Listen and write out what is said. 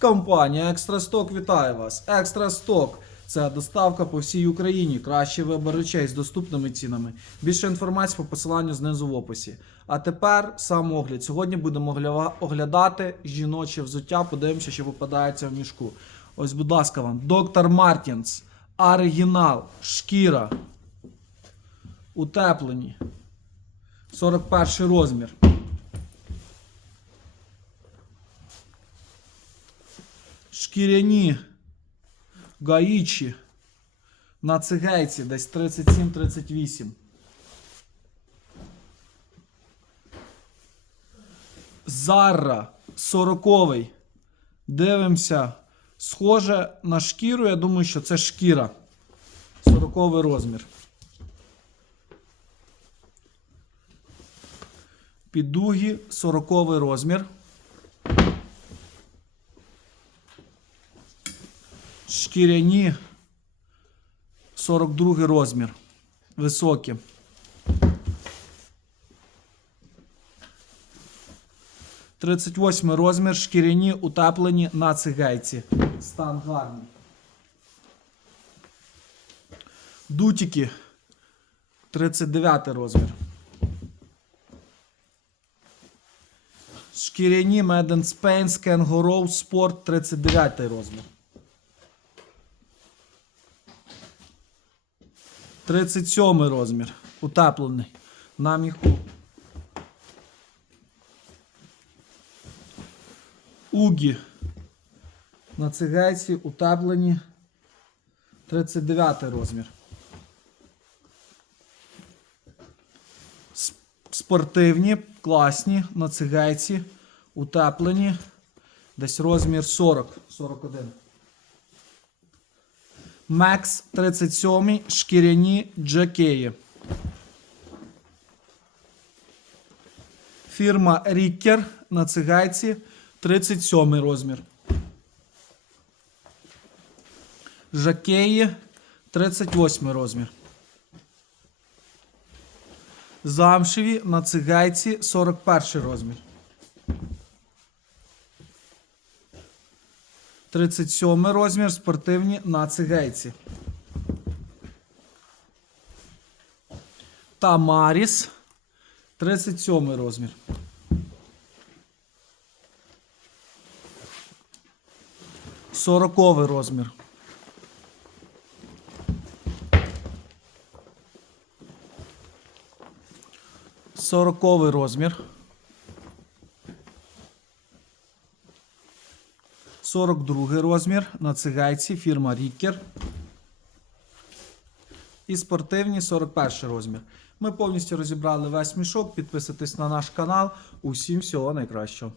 Компанія Екстрасток вітає вас. Екстрасток це доставка по всій Україні. Кращий вибір речей з доступними цінами. Більше інформації по посиланню знизу в описі. А тепер сам огляд. Сьогодні будемо оглядати жіноче взуття. Подивимося, що випадається в мішку. Ось, будь ласка, вам. Доктор Мартінс. Оригінал. Шкіра. Утеплені. 41 розмір. Шкіряні гаїчі на цигейці десь 37-38. Зара 40 Дивимося. Схоже на шкіру. Я думаю, що це шкіра. 40 розмір. Підугі 40 розмір. Шкіряні 42 розмір. Високі. Тридцять восьмий розмір, шкіряні утеплені на цигайці. Стан гарний. Дутики. 39 розмір. Шкіряні in Spain Kangaroo Sport 39 розмір. 37 розмір. Утеплений. На міху. Угі. На цигайці утеплені. 39 розмір. Спортивні, класні, на цигайці, утеплені. Десь розмір 40, 41. Макс 37 шкіряні джакеї. Фірма Ріккер на цигайці 37 розмір. Жакеї 38 розмір. Замшеві на цигайці 41 розмір. 37 розмір спортивні на цигайці. Тамаріс 37 розмір. Сороковий розмір. Сороковий розмір. 42 розмір на цигайці фірма Ріккер. І спортивні 41 розмір. Ми повністю розібрали весь мішок. Підписуйтесь на наш канал. Усім всього найкращого.